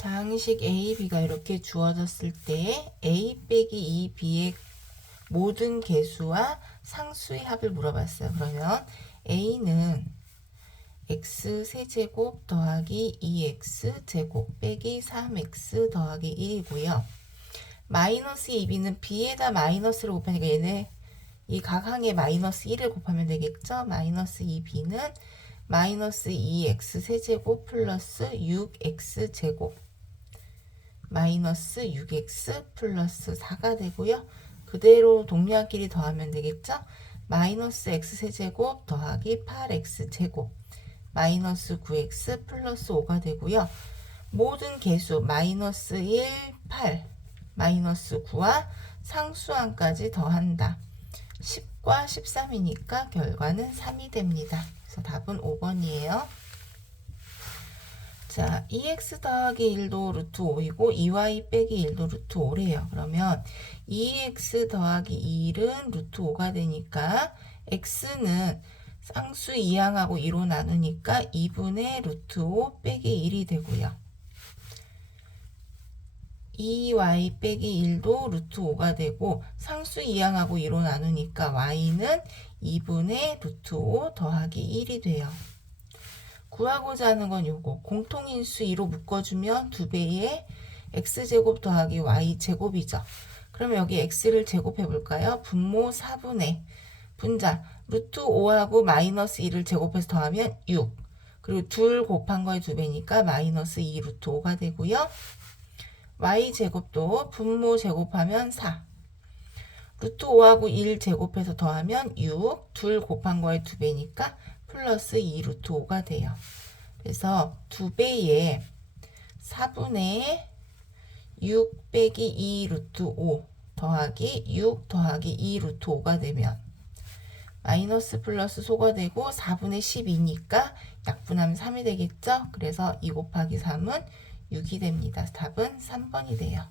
다항식 a, b가 이렇게 주어졌을 때 a 빼기 2b의 모든 개수와 상수의 합을 물어봤어요. 그러면 a는 x 세제곱 더하기 2x 제곱 빼기 3x 더하기 1이고요. 마이너스 2b는 b에다 마이너스를 곱하니까 얘네 이 각항에 마이너스 1을 곱하면 되겠죠. 마이너스 2b는 마이너스 2x 세제곱 플러스 6x 제곱 마이너스 6x 플러스 4가 되고요. 그대로 동류한끼리 더하면 되겠죠. 마이너스 x 세제곱 더하기 8x 제곱 마이너스 9x 플러스 5가 되고요. 모든 개수 마이너스 1, 8, 마이너스 9와 상수항까지 더한다. 10과 13이니까 결과는 3이 됩니다. 그래서 답은 5번이에요. 자, 2x 더하기 1도 루트 5이고 2y 빼기 1도 루트 5래요. 그러면 2x 더하기 1은 루트 5가 되니까 x는 쌍수 2항하고 2로 나누니까 2분의 루트 5 빼기 1이 되고요. 2y 빼기 1도 루트 5가 되고 상수 2항하고 2로 나누니까 y는 2분의 루트 5 더하기 1이 돼요. 구하고자 하는 건 요거 공통인수 2로 묶어주면 2배의 x제곱 더하기 y제곱이죠. 그럼 여기 x를 제곱해 볼까요? 분모 4분의 분자 루트 5하고 마이너스 2를 제곱해서 더하면 6 그리고 2 곱한 거에 2배니까 마이너스 2 루트 5가 되고요. y제곱도 분모 제곱하면 4 루트 5하고 1 제곱해서 더하면 6 2 곱한 거에 2배니까 플러스 2 루트 5가 돼요. 그래서 2배에 4분의 6 빼기 2 루트 5 더하기 6 더하기 2 루트 5가 되면 마이너스 플러스 소가 되고 4분의 12니까 약분하면 3이 되겠죠. 그래서 2 곱하기 3은 6이 됩니다. 답은 3번이 돼요.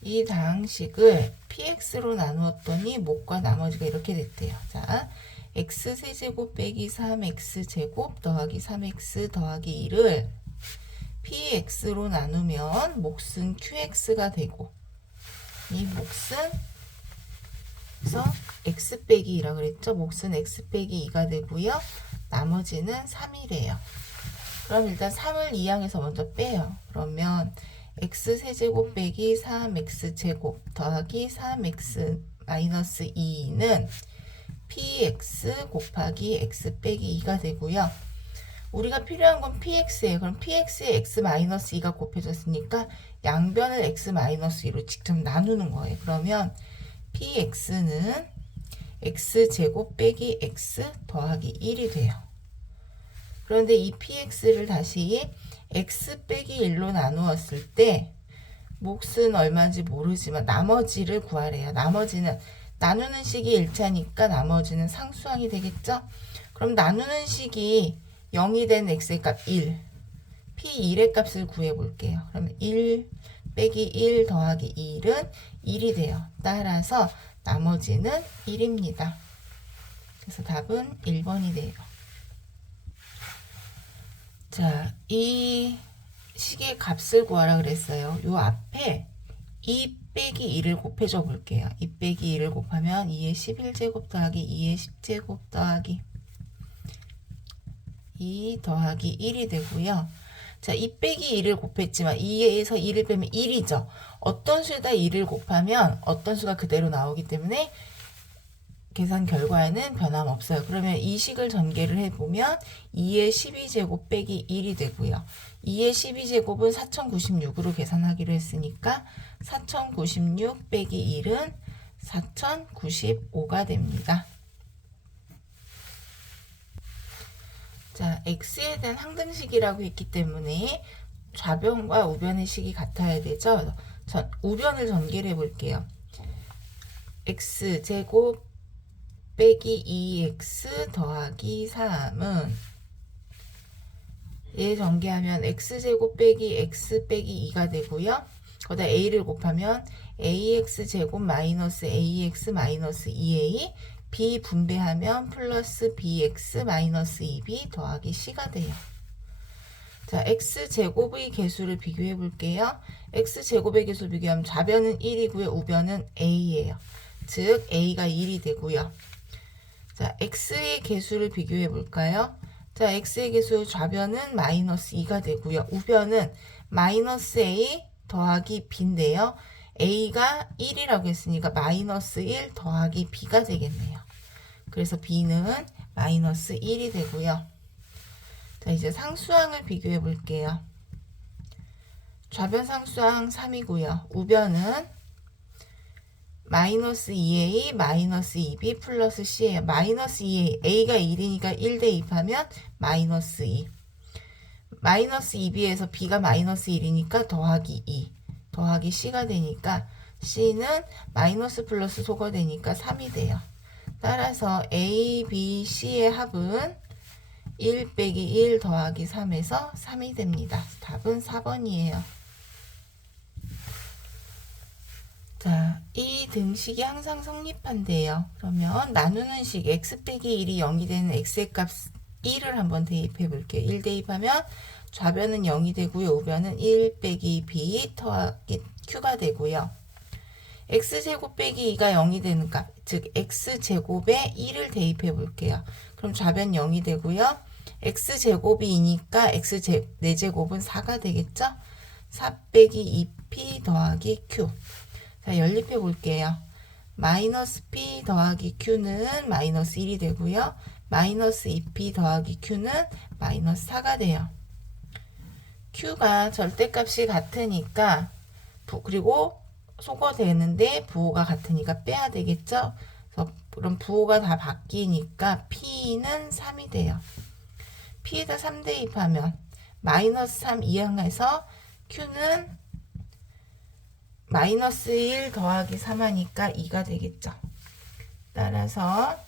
이 다항식을 px로 나누었더니 목과 나머지가 이렇게 됐대요. 자, x세제곱 빼기 3x제곱 더하기 3x 더하기 1을 px로 나누면 몫은 qx가 되고 이 몫은 그래서 x 빼기 2라 그랬죠. 몫은 x 빼기 2가 되고요. 나머지는 3이래요. 그럼 일단 3을 2항에서 먼저 빼요. 그러면 x세제곱 빼기 3x제곱 더하기 3x 마이너스 2는 px 곱하기 x 빼기 2가 되고요. 우리가 필요한 건 px예요. 그럼 px에 x 마이너스 2가 곱해졌으니까 양변을 x 마이너스 2로 직접 나누는 거예요. 그러면 px는 x제곱 빼기 x 더하기 1이 돼요. 그런데 이 px를 다시 x 빼기 1로 나누었을 때 몫은 얼마인지 모르지만 나머지를 구하래요. 나머지는 나누는 식이 1차니까 나머지는 상수항이 되겠죠? 그럼 나누는 식이 0이 된 x의 값 1, p1의 값을 구해볼게요. 그러면 1 빼기 1 더하기 1은 1이 돼요. 따라서 나머지는 1입니다. 그래서 답은 1번이 돼요. 자, 이 식의 값을 구하라 그랬어요. 요 앞에 2 빼기 2를 곱해줘 볼게요. 2 빼기 2를 곱하면 2의 11제곱 더하기 2의 10제곱 더하기 2 더하기 1이 되고요. 자, 2 빼기 2를 곱했지만 2에서 2를 빼면 1이죠. 어떤 수에다 2를 곱하면 어떤 수가 그대로 나오기 때문에 계산 결과에는 변함없어요. 그러면 이 식을 전개를 해보면 2의 12제곱 빼기 1이 되고요. 2의 12제곱은 4096으로 계산하기로 했으니까 4096 빼기 1은 4095가 됩니다. 자, x에 대한 항등식이라고 했기 때문에 좌변과 우변의 식이 같아야 되죠. 우변을 전개를 해볼게요. x제곱 빼기 2x 더하기 3은 얘 전개하면 x제곱 빼기 x 빼기 2가 되고요. 거기다 a를 곱하면 ax제곱 마이너스 ax 마이너스 2a b 분배하면 플러스 bx 마이너스 2b 더하기 c가 돼요. 자, x제곱의 개수를 비교해 볼게요. x제곱의 개수 비교하면 좌변은 1이고요. 우변은 a예요. 즉 a가 1이 되고요. 자, x의 개수를 비교해 볼까요? 자, x의 개수 좌변은 마이너스 2가 되고요. 우변은 마이너스 a 더하기 b인데요. a가 1이라고 했으니까 마이너스 1 더하기 b가 되겠네요. 그래서 b는 마이너스 1이 되고요. 자, 이제 상수항을 비교해 볼게요. 좌변 상수항 3이고요. 우변은 마이너스 2a 마이너스 2b 플러스 c예요. 마이너스 2a, a가 1이니까 1 대입하면 마이너스 2. 마이너스 2b에서 b가 마이너스 1이니까 더하기 2. 더하기 c가 되니까 c는 마이너스 플러스 소거되니까 3이 돼요. 따라서 a, b, c의 합은 1 빼기 1 더하기 3에서 3이 됩니다. 답은 4번이에요. 자, 이 등식이 항상 성립한대요. 그러면 나누는 식 x 빼기 1이 0이 되는 x의 값 1을 한번 대입해 볼게요. 1 대입하면 좌변은 0이 되고요. 우변은 1 빼기 b 더하기 q가 되고요. x제곱 빼기 2가 0이 되는 값, 즉 x제곱에 1을 대입해 볼게요. 그럼 좌변 0이 되고요. x제곱이 2니까 x제곱은 4가 되겠죠? 4 빼기 2p 더하기 q. 자, 연립해 볼게요. 마이너스 p 더하기 q는 마이너스 1이 되고요. 마이너스 2p 더하기 q는 마이너스 4가 돼요. q가 절대값이 같으니까 그리고 소거되는데 부호가 같으니까 빼야 되겠죠? 그럼 부호가 다 바뀌니까 p는 3이 돼요. p에다 3 대입하면 마이너스 3 이항해서 q는 마이너스 1 더하기 3 하니까 2가 되겠죠. 따라서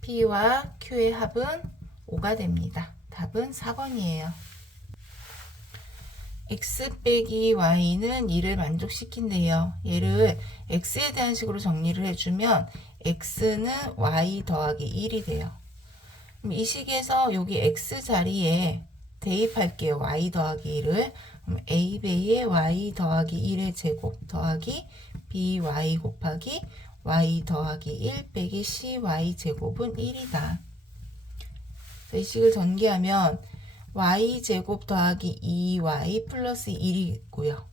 p와 q의 합은 5가 됩니다. 답은 4번이에요. x 빼기 y는 2를 만족시킨대요. 얘를 x에 대한 식으로 정리를 해주면 x는 y 더하기 1이 돼요. 그럼 이 식에서 여기 x 자리에 대입할게요. y 더하기 1을. 그럼 a배의 y 더하기 1의 제곱 더하기 by 곱하기 y 더하기 1 빼기 cy 제곱은 1이다. 이 식을 전개하면 y제곱 더하기 2y 플러스 1이 있고요.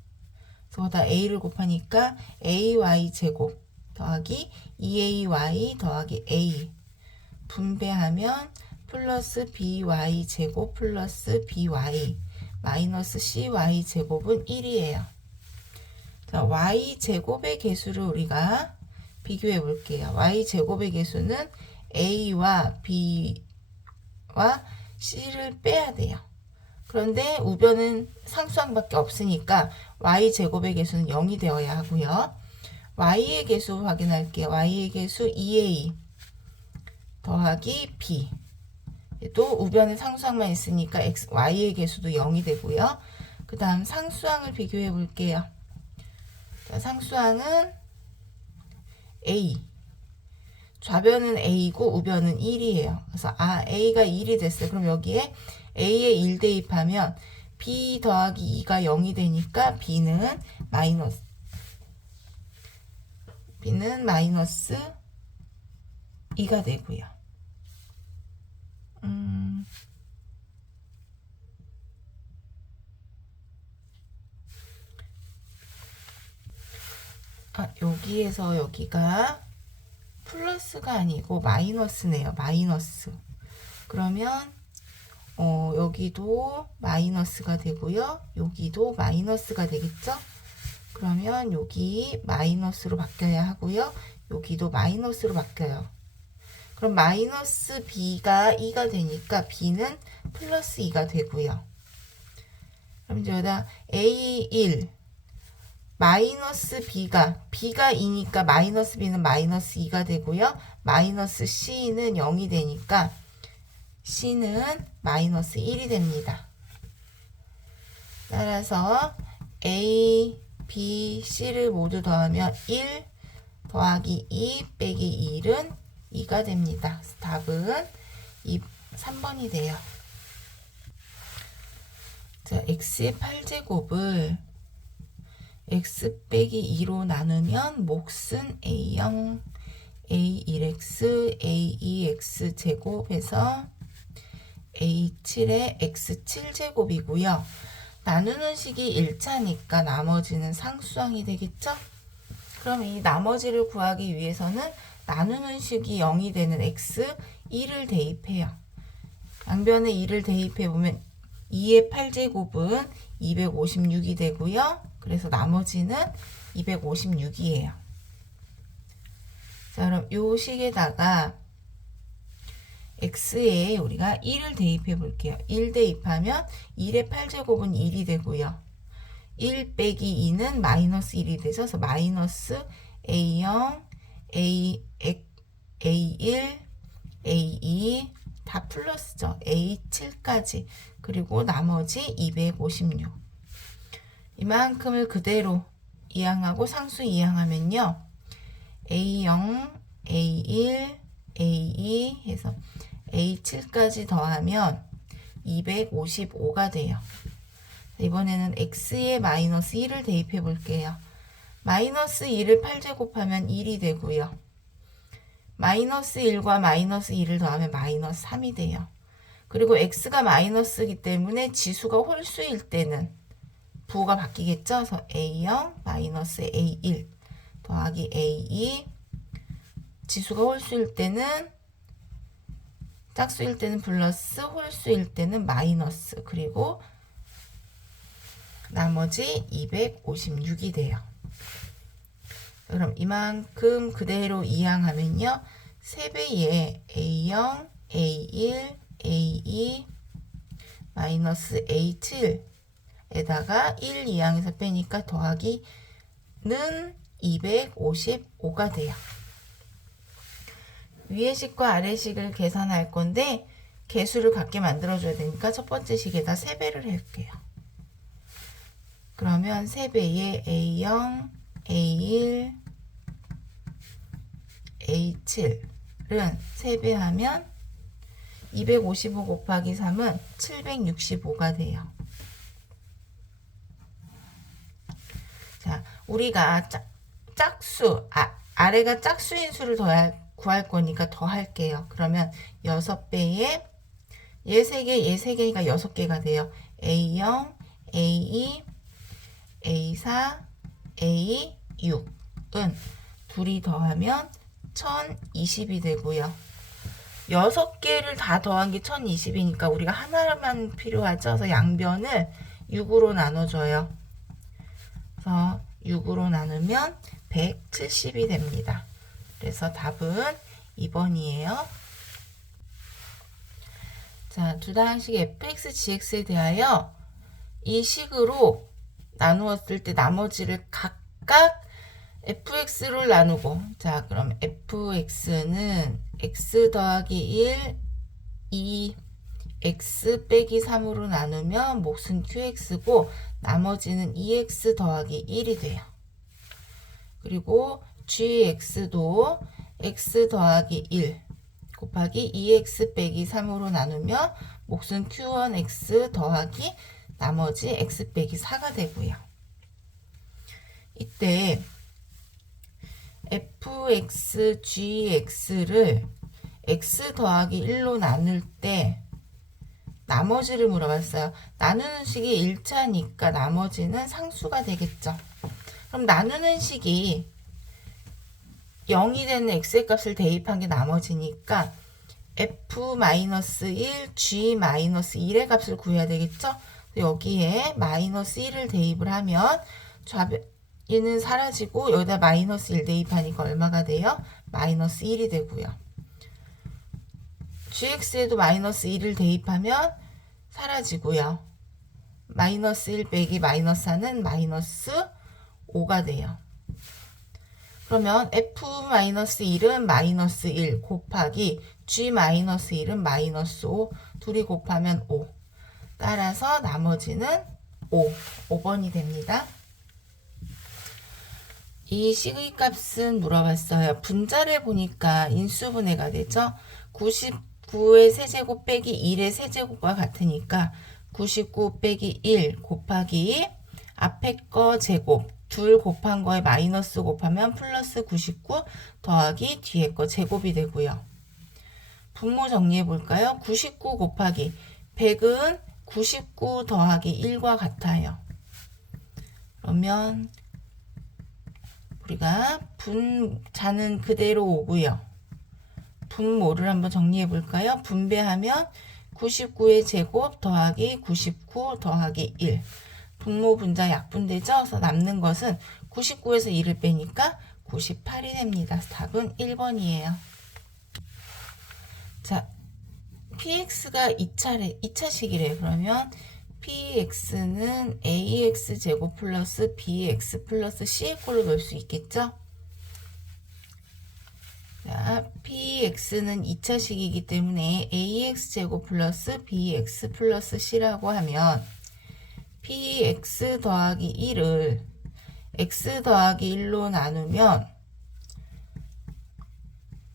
거기다 a를 곱하니까 ay제곱 더하기 2ay 더하기 a 분배하면 플러스 by제곱 플러스 by 마이너스 cy제곱은 1이에요. 자, y제곱의 개수를 우리가 비교해 볼게요. y제곱의 개수는 a와 b와 c를 빼야 돼요. 그런데 우변은 상수항밖에 없으니까 y제곱의 개수는 0이 되어야 하고요. y의 개수 확인할게요. y의 개수 2a 더하기 b. 또 우변에 상수항만 있으니까 y의 개수도 0이 되고요. 그 다음 상수항을 비교해 볼게요. 자, 상수항은 a. 좌변은 a고 우변은 1이에요. 그래서 a가 1이 됐어요. 그럼 여기에 a에 1 대입하면 b 더하기 2가 0이 되니까 b는 마이너스 2가 되고요. 여기에서 여기가 플러스가 아니고 마이너스네요. 마이너스. 그러면 여기도 마이너스가 되고요. 여기도 마이너스가 되겠죠? 그러면 여기 마이너스로 바뀌어야 하고요. 여기도 마이너스로 바뀌어요. 그럼 마이너스 b가 2가 되니까 b는 플러스 2가 되고요. 그럼 이제 여기다 a1 마이너스 b가 2니까 마이너스 b는 마이너스 2가 되고요. 마이너스 c는 0이 되니까 c는 마이너스 1이 됩니다. 따라서 a, b, c를 모두 더하면 1 더하기 2 빼기 1은 2가 됩니다. 답은 3번이 돼요. 자, x의 8제곱을 x 빼기 2로 나누면 몫은 a0, a1x, a2x 제곱해서 a7의 x7제곱이고요. 나누는 식이 1차니까 나머지는 상수항이 되겠죠? 그럼 이 나머지를 구하기 위해서는 나누는 식이 0이 되는 x2를 대입해요. 양변에 2를 대입해보면 2의 8제곱은 256이 되고요. 그래서 나머지는 256이에요. 자, 그럼 요 식에다가 x에 우리가 1을 대입해 볼게요. 1 대입하면 1의 8제곱은 1이 되고요. 1 빼기 2는 마이너스 1이 되죠. 그래서 마이너스 a0, a1, a2 다 플러스죠. a7까지. 그리고 나머지 256. 이만큼을 그대로 이항하고 상수 이항하면요. a0, a1, a2 해서 a7까지 더하면 255가 돼요. 이번에는 x에 마이너스 1을 대입해 볼게요. 마이너스 2를 8제곱하면 1이 되고요. 마이너스 1과 마이너스 2를 더하면 마이너스 3이 돼요. 그리고 x가 마이너스이기 때문에 지수가 홀수일 때는 부호가 바뀌겠죠. 그래서 a0 마이너스 a1 더하기 a2 지수가 홀수일 때는 짝수일 때는 플러스 홀수일 때는 마이너스 그리고 나머지 256이 돼요. 그럼 이만큼 그대로 이항하면요. 3배의 a0, a1, a2 마이너스 a7에다가 1 이항해서 빼니까 더하기는 255가 돼요. 위의 식과 아래 식을 계산할 건데 개수를 같게 만들어줘야 되니까 첫 번째 식에다 3배를 할게요. 그러면 3배의 a0, a1, a7은 3배하면 255 곱하기 3은 765가 돼요. 자, 우리가 짝수, 아래가 짝수인 수를 구할 거니까 더 할게요. 그러면 6배에 얘 3개, 얘 3개니까 6개가 돼요. A0, A2, A4, A6은 둘이 더하면 1020이 되고요. 6개를 다 더한 게 1020이니까 우리가 하나만 필요하죠. 그래서 양변을 6으로 나눠줘요. 그래서 6으로 나누면 170이 됩니다. 그래서 답은 2번이에요. 자, 두 다항식 fx, gx에 대하여 이 식으로 나누었을 때 나머지를 각각 fx로 나누고, 자, 그럼 fx는 x 더하기 1, 2, x 빼기 3으로 나누면 몫은 qx고 나머지는 2x 더하기 1이 돼요. 그리고 gx도 x 더하기 1 곱하기 2x 빼기 3으로 나누면 몫은 q1x 더하기 나머지 x 빼기 4가 되고요. 이때 fx, gx를 x 더하기 1로 나눌 때 나머지를 물어봤어요. 나누는 식이 1차니까 나머지는 상수가 되겠죠. 그럼 나누는 식이 0이 되는 x의 값을 대입한 게 나머지니까 f-1, g-1의 값을 구해야 되겠죠. 여기에 마이너스 1을 대입을 하면 얘는 사라지고 여기다 마이너스 1 대입하니까 얼마가 돼요? 마이너스 1이 되고요. gx에도 마이너스 1을 대입하면 사라지고요. 마이너스 1 빼기 마이너스 4는 마이너스 5가 돼요. 그러면 f-1은 마이너스 1 곱하기 g-1은 마이너스 5 둘이 곱하면 5 따라서 나머지는 5번이 됩니다. 이 식의 값은 물어봤어요. 분자를 보니까 인수분해가 되죠. 99의 세제곱 빼기 1의 세제곱과 같으니까 99 빼기 1 곱하기 앞에 거 제곱 둘 곱한 거에 마이너스 곱하면 플러스 99 더하기 뒤에 거 제곱이 되고요. 분모 정리해 볼까요? 99 곱하기 100은 99 더하기 1과 같아요. 그러면 우리가 분자는 그대로 오고요. 분모를 한번 정리해 볼까요? 분배하면 99의 제곱 더하기 99 더하기 1. 분모 분자 약분되죠? 그래서 남는 것은 99에서 1을 빼니까 98이 됩니다. 답은 1번이에요. 자, px가 2차식이래요. 그러면 px는 ax 제곱 플러스 bx 플러스 c의 꼴로 넣을 수 있겠죠? 자, px는 2차식이기 때문에 ax 제곱 플러스 bx 플러스 c라고 하면 px 더하기 1을 x 더하기 1로 나누면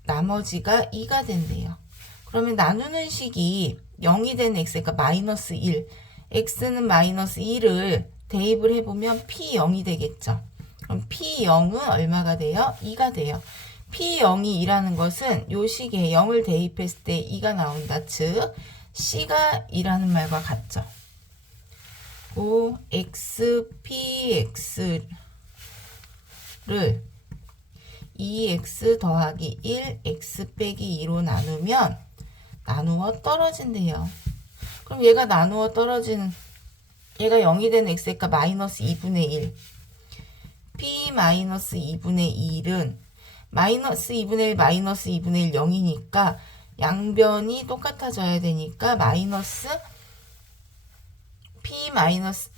나머지가 2가 된대요. 그러면 나누는 식이 0이 된 x, 그러니까 마이너스 1, x는 마이너스 1을 대입을 해보면 p0이 되겠죠. 그럼 p0은 얼마가 돼요? 2가 돼요. p0이 2라는 것은 요 식에 0을 대입했을 때 2가 나온다. 즉 c가 2라는 말과 같죠. 오, x, px를 2x 더하기 1, x 빼기 2로 나누면 나누어 떨어진대요. 그럼 얘가 나누어 떨어지는, 얘가 0이 되는 x가 마이너스 2분의 1. p 마이너스 2분의 1은 마이너스 2분의 1 마이너스 2분의 1 0이니까 양변이 똑같아져야 되니까 마이너스 p 마이너스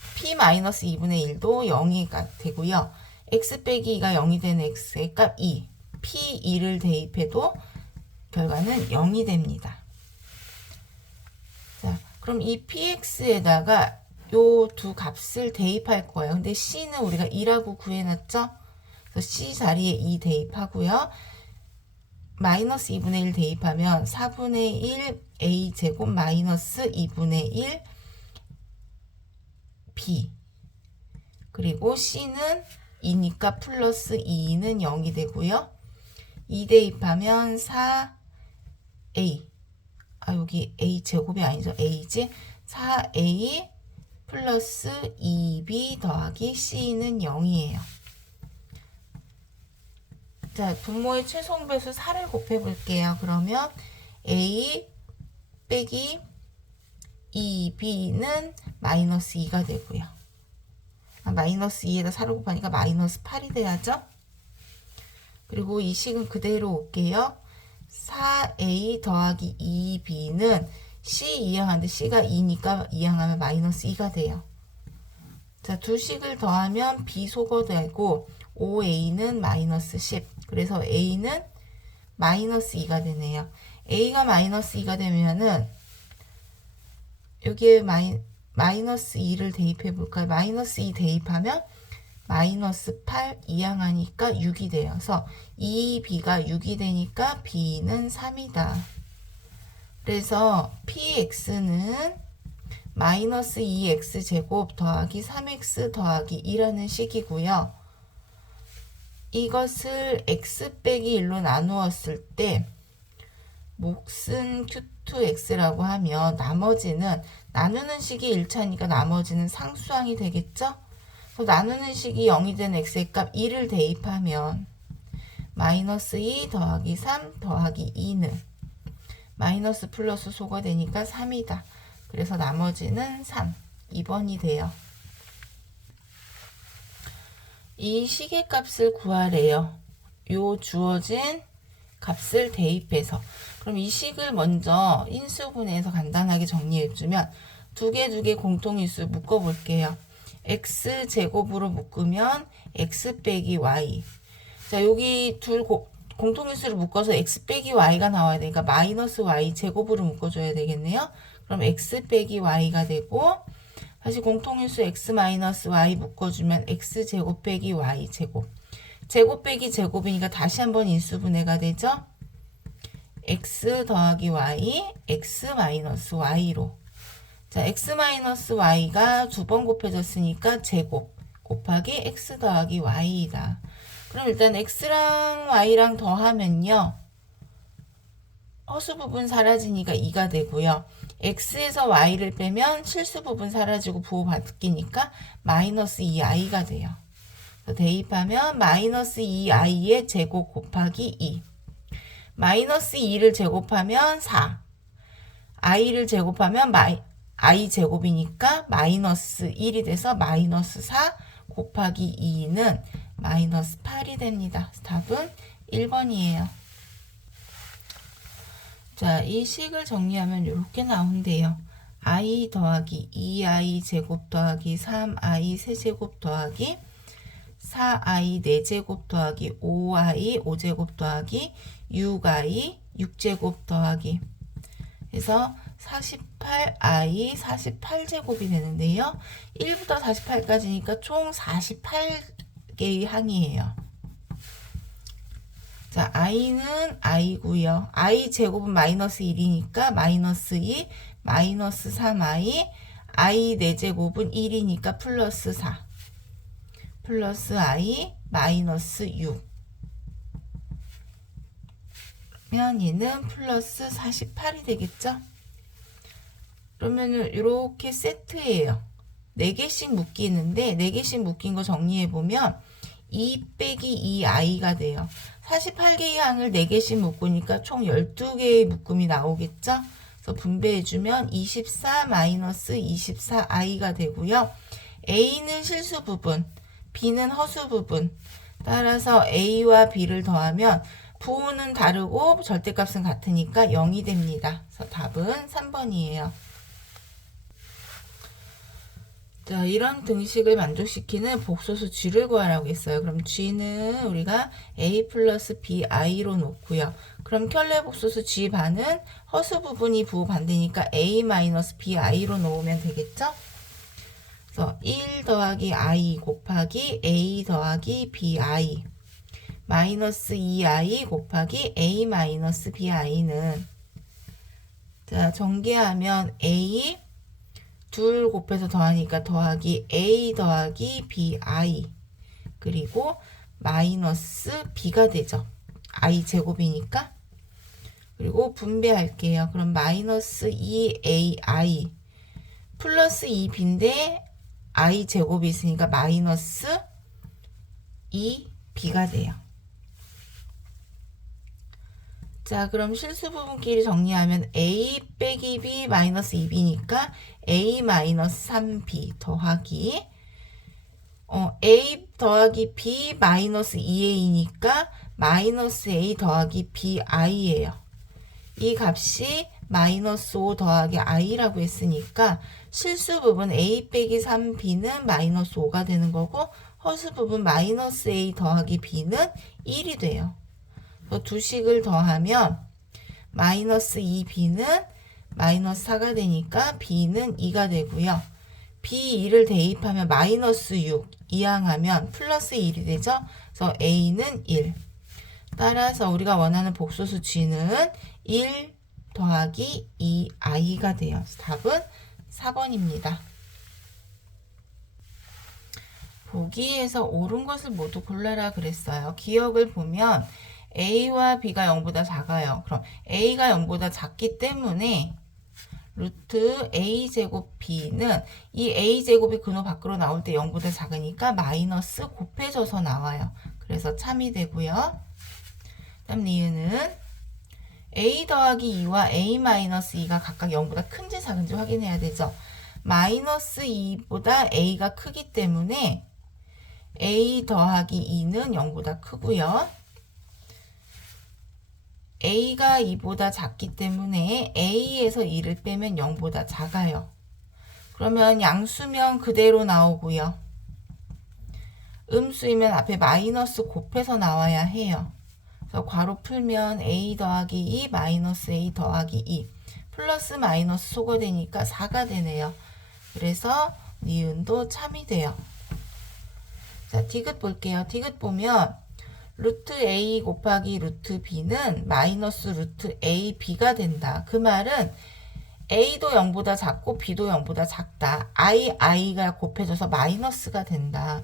2분의 1도 0이 되고요. x 빼기 2가 0이 되는 x의 값 2. p2를 대입해도 결과는 0이 됩니다. 자, 그럼 이 px에다가 요 두 값을 대입할 거예요. 근데 c는 우리가 2라고 구해놨죠? 그래서 c 자리에 2 대입하고요. 마이너스 2분의 1 대입하면 4분의 1 a 제곱 마이너스 2분의 1 b. 그리고 c는 2니까 플러스 2는 0이 되고요. 2 대입하면 4a. 여기 a 제곱이 아니죠. a지. 4a 플러스 2b 더하기 c는 0이에요. 자, 분모의 최소배수 4를 곱해 볼게요. 그러면 a 빼기 2b는 마이너스 2가 되고요. 마이너스 2에다 4를 곱하니까 마이너스 8이 돼야죠. 그리고 이 식은 그대로 올게요. 4a 더하기 2b는 c 이항하는데 c가 2니까 이항하면 마이너스 2가 돼요. 자, 두 식을 더하면 b 소거되고 5a는 마이너스 10. 그래서 a는 마이너스 2가 되네요. a가 마이너스 2가 되면은 여기에 마이너스 2를 대입해 볼까요? 마이너스 2 대입하면 마이너스 8 이항하니까 6이 돼요. 그래서 2b가 6이 되니까 b는 3이다. 그래서 px는 마이너스 2x 제곱 더하기 3x 더하기 2라는 식이고요. 이것을 x 빼기 1로 나누었을 때 몫은 q2x라고 하면 나머지는 나누는 식이 1차니까 나머지는 상수항이 되겠죠? 나누는 식이 0이 된 x의 값 2를 대입하면 마이너스 2 더하기 3 더하기 2는 마이너스 플러스 소거되니까 3이다. 그래서 나머지는 3, 2번이 돼요. 이 식의 값을 구하래요. 요 주어진 값을 대입해서. 그럼 이 식을 먼저 인수분해해서 간단하게 정리해주면 두 개 공통인수 묶어볼게요. x제곱으로 묶으면 x 빼기 y. 자, 여기 둘 공통인수를 묶어서 x 빼기 y가 나와야 되니까 마이너스 y 제곱으로 묶어줘야 되겠네요. 그럼 x 빼기 y가 되고 다시 공통인수 x 마이너스 y 묶어주면 x제곱 빼기 y제곱. 제곱 빼기 제곱이니까 다시 한번 인수분해가 되죠. x 더하기 y, x 마이너스 y로. 자, x-y가 두 번 곱해졌으니까 제곱 곱하기 x 더하기 y이다. 그럼 일단 x랑 y랑 더하면요. 허수 부분 사라지니까 2가 되고요. x에서 y를 빼면 실수 부분 사라지고 부호 바뀌니까 마이너스 2i가 돼요. 대입하면 마이너스 2i의 제곱 곱하기 2. 마이너스 2를 제곱하면 4. i를 제곱하면 i 제곱이니까 마이너스 1이 돼서 마이너스 4 곱하기 2는 마이너스 8이 됩니다. 답은 1번이에요. 자, 이 식을 정리하면 이렇게 나온대요. i 더하기 2i 제곱 더하기 3i 세제곱 더하기 4i 4제곱 더하기 5i 5제곱 더하기 6i 6제곱 더하기 해서 48i 48제곱이 되는데요. 1부터 48까지니까 총 48개의 항이에요. 자, i는 i고요. i 제곱은 마이너스 1이니까 마이너스 2, 마이너스 3i, i 4제곱은 1이니까 플러스 4, 플러스 i, 마이너스 6. 그러면 얘는 플러스 48이 되겠죠? 그러면은 이렇게 세트예요. 4개씩 묶이는데 4개씩 묶인 거 정리해보면 2 빼기 2i가 돼요. 48개의 항을 4개씩 묶으니까 총 12개의 묶음이 나오겠죠? 그래서 분배해주면 24 마이너스 24i가 되고요. a는 실수 부분, b는 허수 부분. 따라서 a와 b를 더하면 부호는 다르고 절대값은 같으니까 0이 됩니다. 그래서 답은 3번이에요. 자, 이런 등식을 만족시키는 복소수 g를 구하라고 했어요. 그럼 g는 우리가 a 플러스 bi로 놓고요. 그럼 켤레 복소수 g 반은 허수 부분이 부호 반대니까 a 마이너스 bi로 놓으면 되겠죠? 그래서 1 더하기 i 곱하기 a 더하기 bi 마이너스 2i 곱하기 a 마이너스 bi는 자, 전개하면 a 둘 곱해서 더하니까 더하기 a 더하기 bi 그리고 마이너스 b가 되죠. i 제곱이니까. 그리고 분배할게요. 그럼 마이너스 2ai 플러스 2b인데 i 제곱이 있으니까 마이너스 2b가 돼요. 자, 그럼 실수 부분끼리 정리하면 a 빼기 b 마이너스 2b니까 a 마이너스 3b 더하기 a 더하기 b 마이너스 2a니까 마이너스 a 더하기 bi예요. 이 값이 마이너스 5 더하기 i라고 했으니까 실수 부분 a 빼기 3b는 마이너스 5가 되는 거고 허수 부분 마이너스 a 더하기 b는 1이 돼요. 두 식을 더하면 마이너스 2b는 마이너스 4가 되니까 b는 2가 되고요. b2를 대입하면 마이너스 6 이항하면 플러스 1이 되죠. 그래서 a는 1. 따라서 우리가 원하는 복소수 g는 1 더하기 2i가 돼요. 답은 4번입니다. 보기에서 옳은 것을 모두 골라라 그랬어요. 기억을 보면 a와 b가 0보다 작아요. 그럼 a가 0보다 작기 때문에 루트 a제곱 b는 이 a제곱이 근호 밖으로 나올 때 0보다 작으니까 마이너스 곱해져서 나와요. 그래서 참이 되고요. 다음 니은은 a 더하기 2와 a 마이너스 2가 각각 0보다 큰지 작은지 확인해야 되죠. 마이너스 2보다 a가 크기 때문에 a 더하기 2는 0보다 크고요. a가 2보다 작기 때문에 a에서 2를 빼면 0보다 작아요. 그러면 양수면 그대로 나오고요. 음수이면 앞에 마이너스 곱해서 나와야 해요. 그래서 괄호 풀면 a 더하기 2 마이너스 a 더하기 2 플러스 마이너스 소거되니까 4가 되네요. 그래서 니은도 참이 돼요. 자, 디귿 볼게요. 디귿 보면 루트 a 곱하기 루트 b는 마이너스 루트 a b가 된다. 그 말은 A도 0보다 작고 B도 0보다 작다. i가 곱해져서 마이너스가 된다.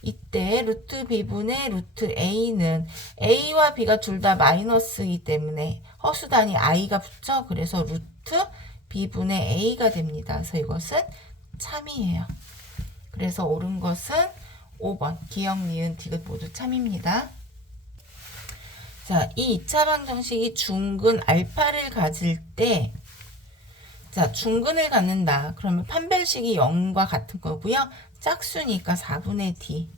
이때 루트 B분의 루트 A는 A와 B가 둘 다 마이너스이기 때문에 허수단위 i가 붙죠. 그래서 루트 B분의 A가 됩니다. 그래서 이것은 참이에요. 그래서 옳은 것은 5번 기역, 니은, 디귿 모두 참입니다. 자, 이 2차 방정식이 중근 알파를 가질 때, 자, 중근을 갖는다. 그러면 판별식이 0과 같은 거고요. 짝수니까 4분의 D.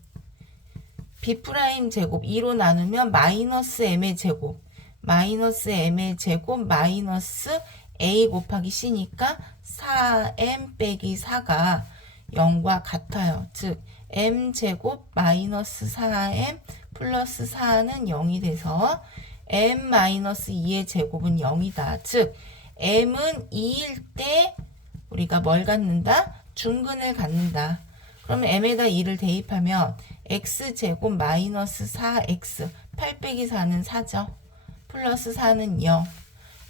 B' 제곱 2로 나누면 마이너스 M의 제곱. 마이너스 M의 제곱 마이너스 A 곱하기 C니까 4M 빼기 4가 0과 같아요. 즉, M제곱 마이너스 4M 플러스 4는 0이 돼서 M 마이너스 2의 제곱은 0이다. 즉, M은 2일 때 우리가 뭘 갖는다? 중근을 갖는다. 그러면 M에다 2를 대입하면 X제곱 마이너스 4X 8 빼기 4는 4죠. 플러스 4는 0.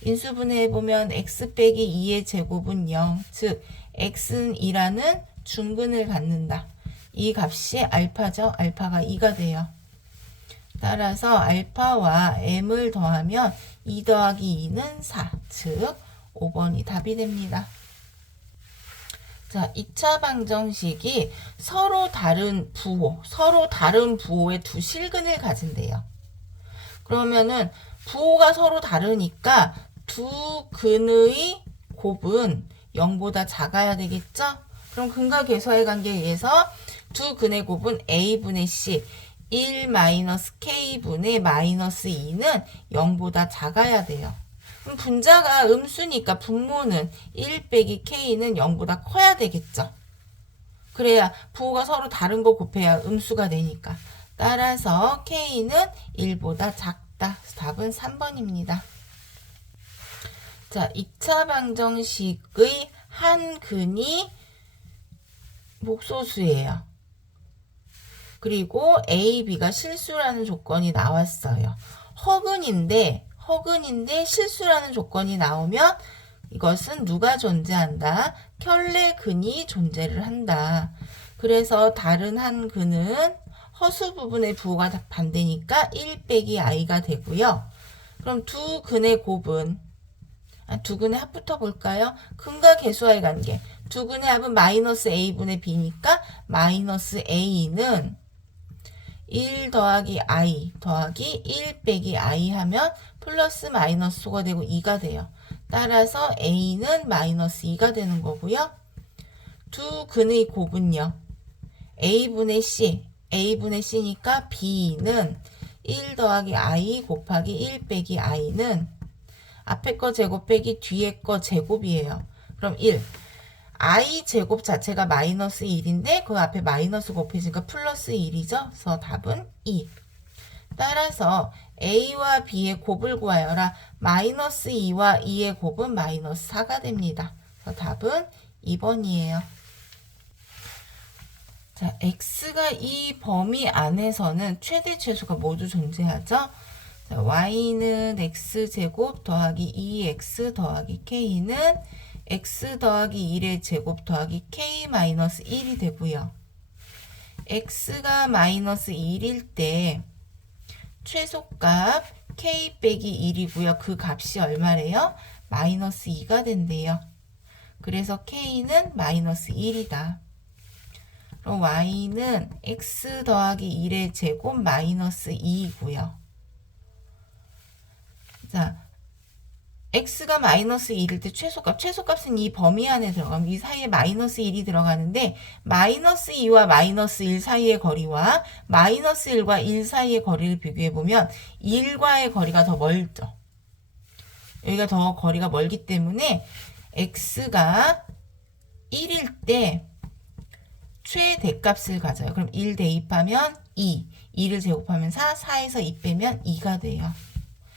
인수분해해보면 X 빼기 2의 제곱은 0. 즉, X는 2라는 중근을 갖는다. 이 값이 알파죠. 알파가 2가 돼요. 따라서 알파와 M을 더하면 2 더하기 2는 4. 즉 5번이 답이 됩니다. 자, 2차 방정식이 서로 다른 부호의 두 실근을 가진대요. 그러면은 부호가 서로 다르니까 두 근의 곱은 0보다 작아야 되겠죠? 그럼 근과 계수의 관계에 의해서 두 근의 곱은 A분의 C 1-K분의 마이너스 2는 0보다 작아야 돼요. 그럼 분자가 음수니까 분모는 1 빼기 K는 0보다 커야 되겠죠. 그래야 부호가 서로 다른 거 곱해야 음수가 되니까. 따라서 K는 1보다 작다. 답은 3번입니다. 자, 2차 방정식의 한 근이 목소수예요. 그리고 A, B가 실수라는 조건이 나왔어요. 허근인데 실수라는 조건이 나오면 이것은 누가 존재한다? 켤레근이 존재를 한다. 그래서 다른 한 근은 허수 부분의 부호가 반대니까 1 빼기 i가 되고요. 그럼 두 근의 곱은 두 근의 합부터 볼까요? 근과 계수와의 관계. 두 근의 합은 마이너스 a분의 b니까 마이너스 a는 1 더하기 i 더하기 1 빼기 i 하면 플러스 마이너스 소가 되고 2가 돼요. 따라서 a는 마이너스 2가 되는 거고요. 두 근의 곱은요. a분의 c니까 b는 1 더하기 i 곱하기 1 빼기 i는 앞에 거 제곱 빼기 뒤에 거 제곱이에요. 그럼 1. i 제곱 자체가 마이너스 1인데 그 앞에 마이너스 곱해지니까 플러스 1이죠. 그래서 답은 2. 따라서 a와 b의 곱을 구하여라. 마이너스 2와 2의 곱은 마이너스 4가 됩니다. 그래서 답은 2번이에요. 자, x가 이 범위 안에서는 최대 최소가 모두 존재하죠. 자, y는 x제곱 더하기 2x 더하기 k는 x 더하기 1의 제곱 더하기 k 마이너스 1이 되고요. x가 마이너스 1일 때 최소값 k 빼기 1이고요. 그 값이 얼마래요? 마이너스 2가 된대요. 그래서 k는 마이너스 1이다. 그럼 y는 x 더하기 1의 제곱 마이너스 2이고요. 자, x가 마이너스 1일 때 최소값은 이 범위 안에 들어가면 이 사이에 마이너스 1이 들어가는데 마이너스 2와 마이너스 1 사이의 거리와 마이너스 1과 1 사이의 거리를 비교해보면 1과의 거리가 더 멀죠. 여기가 더 거리가 멀기 때문에 x가 1일 때 최대값을 가져요. 그럼 1 대입하면 2, 2를 제곱하면 4, 4에서 2 빼면 2가 돼요.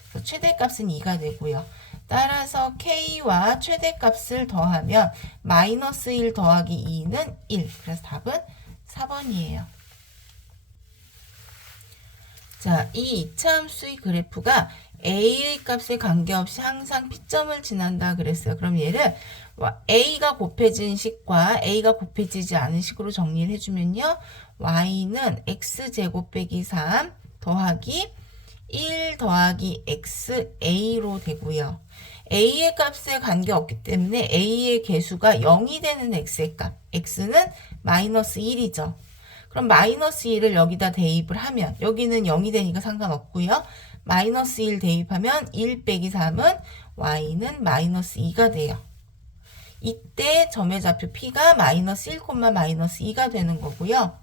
그래서 최대값은 2가 되고요. 따라서 k와 최대값을 더하면 마이너스 1 더하기 2는 1. 그래서 답은 4번이에요. 자, 이 이차함수의 그래프가 A의 값에 관계없이 항상 P점을 지난다 그랬어요. 그럼 얘를 A가 곱해진 식과 A가 곱해지지 않은 식으로 정리를 해주면요. Y는 X제곱 빼기 3 더하기 1 더하기 XA로 되고요. A의 값에 관계없기 때문에 A의 개수가 0이 되는 X의 값. X는 마이너스 1이죠. 그럼 마이너스 1을 여기다 대입을 하면 여기는 0이 되니까 상관없고요. 마이너스 1 대입하면 1 빼기 3은 y는 마이너스 2가 돼요. 이때 점의 좌표 p가 마이너스 1, 마이너스 2가 되는 거고요.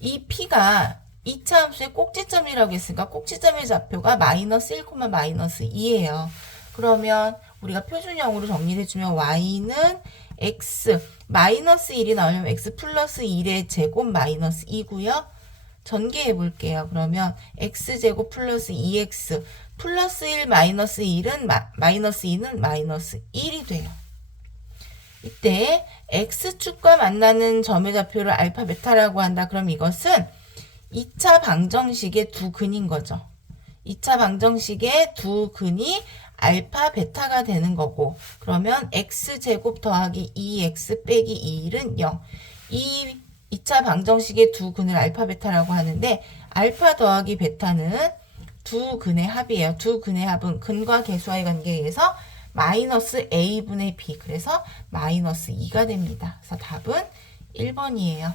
이 p가 2차 함수의 꼭지점이라고 했으니까 꼭지점의 좌표가 마이너스 1, 마이너스 2예요. 그러면 우리가 표준형으로 정리를 해주면 y는 x 마이너스 1이 나오면 x 플러스 1의 제곱 마이너스 2고요. 전개해 볼게요. 그러면 x제곱 플러스 2x 플러스 1 마이너스 1은 마이너스 2는 마이너스 1이 돼요. 이때 x축과 만나는 점의 좌표를 알파 베타라고 한다. 그럼 이것은 2차 방정식의 두 근인 거죠. 2차 방정식의 두 근이 알파 베타가 되는 거고 그러면 x제곱 더하기 2x 빼기 2는 0. 이 2차 방정식의 두 근을 알파 베타라고 하는데 알파 더하기 베타는 두 근의 합이에요. 두 근의 합은 근과 계수와의 관계에 의해서 마이너스 a분의 b 그래서 마이너스 2가 됩니다. 그래서 답은 1번이에요.